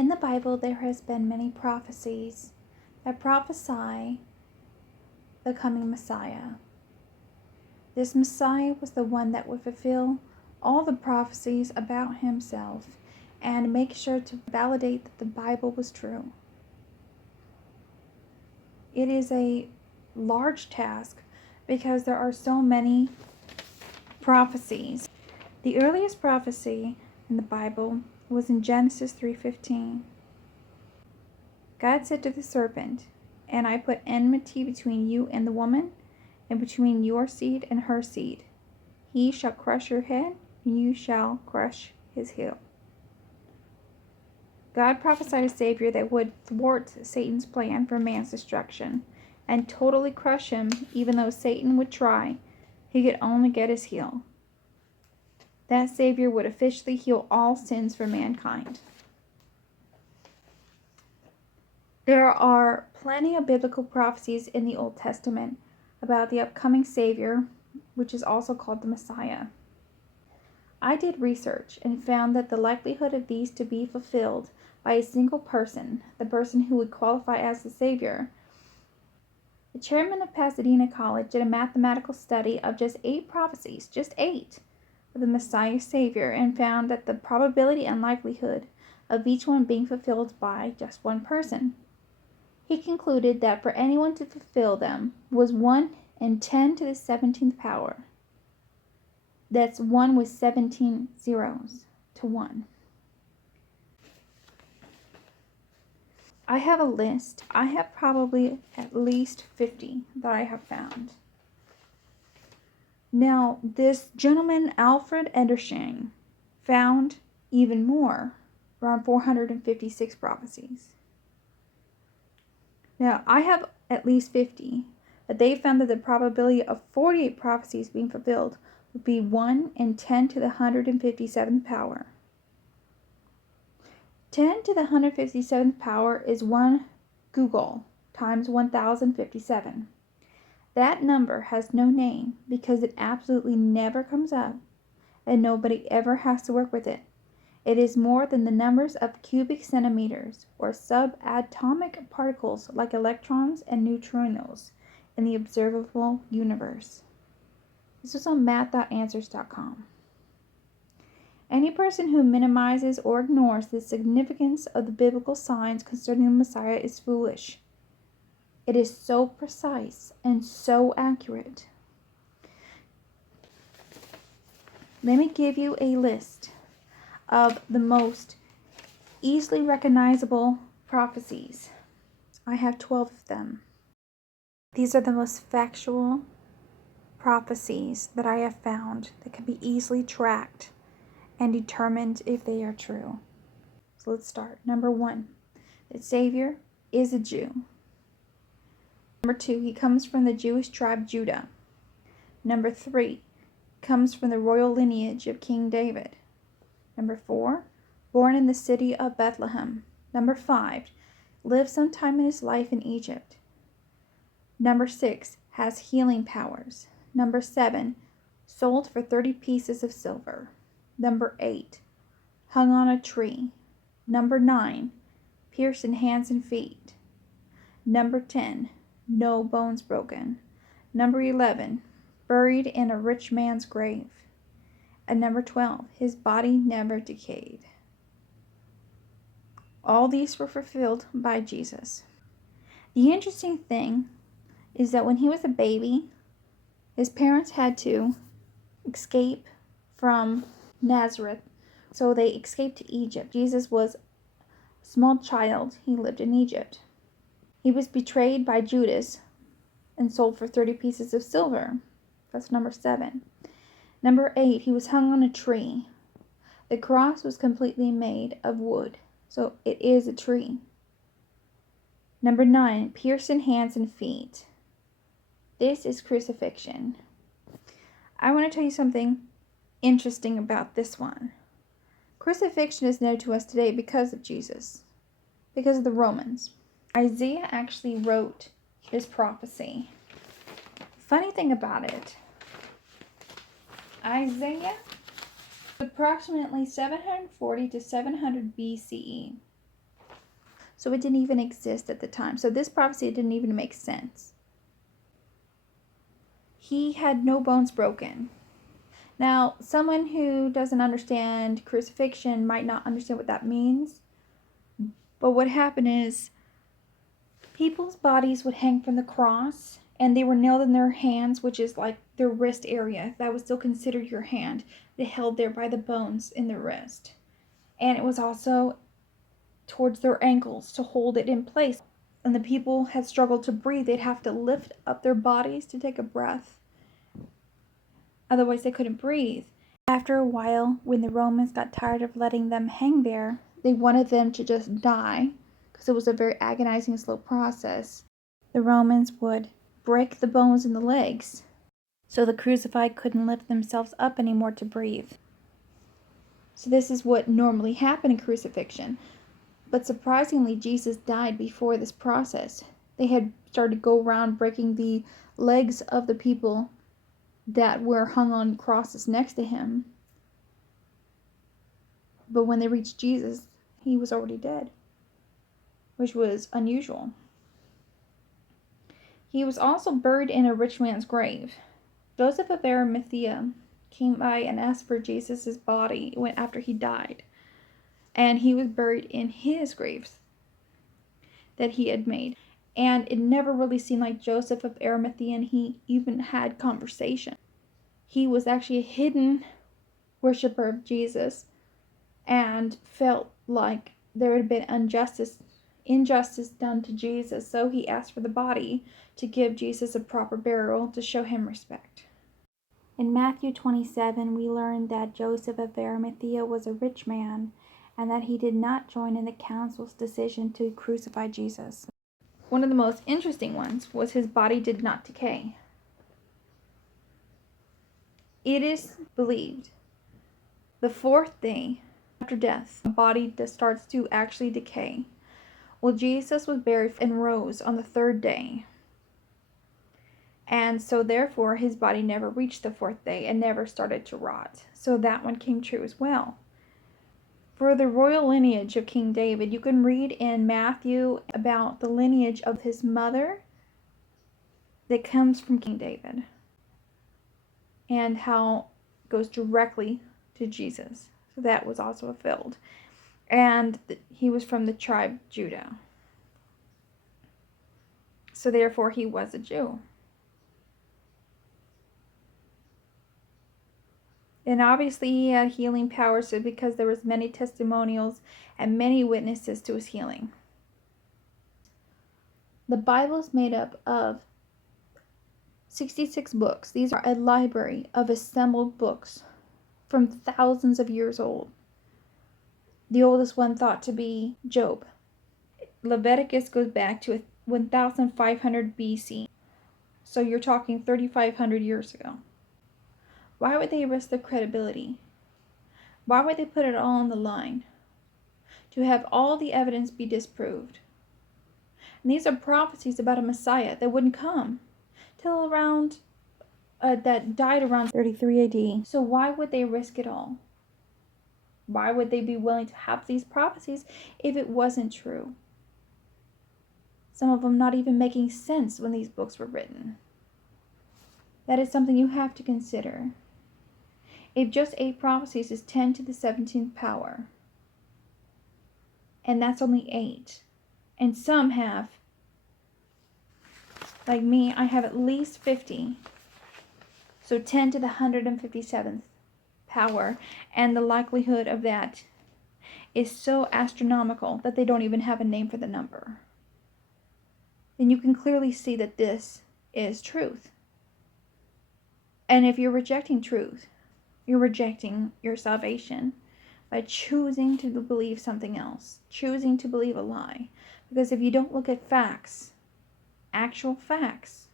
In the Bible, there has been many prophecies that prophesy the coming Messiah. This Messiah was the one that would fulfill all the prophecies about himself and make sure to validate that the Bible was true. It is a large task because there are so many prophecies. The earliest prophecy in the Bible was in Genesis 3:15. God said to the serpent, "And I put enmity between you and the woman, and between your seed and her seed. He shall crush your head, and you shall crush his heel." God prophesied a Savior that would thwart Satan's plan for man's destruction and totally crush him. Even though Satan would try, he could only get his heel. That Savior would officially heal all sins for mankind. There are plenty of biblical prophecies in the Old Testament about the upcoming Savior, which is also called the Messiah. I did research and found that the likelihood of these to be fulfilled by a single person, the person who would qualify as the Savior. The chairman of Pasadena College did a mathematical study of just 8 prophecies, just 8, of the Messiah Savior, and found that the probability and likelihood of each one being fulfilled by just one person. He concluded that for anyone to fulfill them was 1 in 10 to the 17th power. That's 1 with 17 zeros to 1. I have a list. I have probably at least 50 that I have found. Now, this gentleman, Alfred Edersheim, found even more, around 456 prophecies. Now, I have at least 50, but they found that the probability of 48 prophecies being fulfilled would be 1 in 10 to the 157th power. 10 to the 157th power is 1 googol times 1057. That number has no name because it absolutely never comes up and nobody ever has to work with it. It is more than the numbers of cubic centimeters or subatomic particles like electrons and neutrinos in the observable universe. This was on math.answers.com. Any person who minimizes or ignores the significance of the biblical signs concerning the Messiah is foolish. It is so precise and so accurate. Let me give you a list of the most easily recognizable prophecies. I have 12 of them. These are the most factual prophecies that I have found that can be easily tracked and determined if they are true. So let's start. Number 1, the Savior is a Jew. Number 2, he comes from the Jewish tribe Judah. Number 3, comes from the royal lineage of King David. Number 4, born in the city of Bethlehem. Number 5, lived sometime in his life in Egypt. Number 6, has healing powers. Number 7, sold for 30 pieces of silver. Number 8, hung on a tree. Number 9, pierced in hands and feet. Number 10, no bones broken. Number 11, buried in a rich man's grave. And number 12, his body never decayed. All these were fulfilled by Jesus. The interesting thing is that when he was a baby, his parents had to escape from Nazareth, so they escaped to Egypt. Jesus was a small child. He lived in Egypt. He was betrayed by Judas and sold for 30 pieces of silver. That's number 7. Number 8, he was hung on a tree. The cross was completely made of wood, so it is a tree. Number 9, pierced in hands and feet. This is crucifixion. I want to tell you something interesting about this one. Crucifixion is known to us today because of Jesus, because of the Romans. Isaiah actually wrote this prophecy. Funny thing about it, Isaiah, approximately 740 to 700 BCE. So it didn't even exist at the time. So this prophecy didn't even make sense. He had no bones broken. Now, someone who doesn't understand crucifixion might not understand what that means. But what happened is people's bodies would hang from the cross, and they were nailed in their hands, which is like their wrist area. That was still considered your hand. They held there by the bones in the wrist. And it was also towards their ankles to hold it in place. And the people had struggled to breathe. They'd have to lift up their bodies to take a breath. Otherwise, they couldn't breathe. After a while, when the Romans got tired of letting them hang there, they wanted them to just die, because it was a very agonizing, slow process. The Romans would break the bones in the legs, so the crucified couldn't lift themselves up anymore to breathe. So this is what normally happened in crucifixion. But surprisingly, Jesus died before this process. They had started to go around breaking the legs of the people that were hung on crosses next to him. But when they reached Jesus, he was already dead, which was unusual. He was also buried in a rich man's grave. Joseph of Arimathea came by and asked for Jesus' body after he died. And he was buried in his graves that he had made. And it never really seemed like Joseph of Arimathea and he even had conversation. He was actually a hidden worshiper of Jesus and felt like there had been injustice done to Jesus. So he asked for the body to give Jesus a proper burial to show him respect. In Matthew 27, we learn that Joseph of Arimathea was a rich man and that he did not join in the council's decision to crucify Jesus. One of the most interesting ones was his body did not decay. It is believed the fourth day after death, the body starts to actually decay. Well, Jesus was buried and rose on the third day. And so therefore his body never reached the fourth day and never started to rot. So that one came true as well. For the royal lineage of King David, you can read in Matthew about the lineage of his mother that comes from King David and how it goes directly to Jesus. So that was also fulfilled. And he was from the tribe Judah. So therefore he was a Jew. And obviously he had healing powers because there was many testimonials and many witnesses to his healing. The Bible is made up of 66 books. These are a library of assembled books from thousands of years old. The oldest one thought to be Job. Leviticus goes back to 1500 BC. So you're talking 3,500 years ago. Why would they risk their credibility? Why would they put it all on the line? To have all the evidence be disproved. And these are prophecies about a Messiah that wouldn't come till around, that died around 33 AD. So why would they risk it all? Why would they be willing to have these prophecies if it wasn't true? Some of them not even making sense when these books were written. That is something you have to consider. If just 8 prophecies is 10 to the 17th power, and that's only 8, and some have, like me, I have at least 50, so 10 to the 157th power, and the likelihood of that is so astronomical that they don't even have a name for the number. Then you can clearly see that this is truth. And if you're rejecting truth, you're rejecting your salvation by choosing to believe something else, choosing to believe a lie. Because if you don't look at facts, actual facts,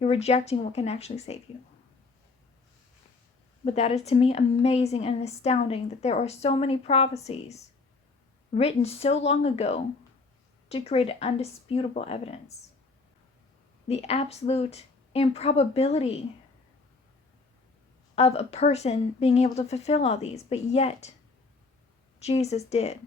you're rejecting what can actually save you. But that is to me amazing and astounding that there are so many prophecies written so long ago to create undisputable evidence. The absolute improbability of a person being able to fulfill all these, but yet Jesus did.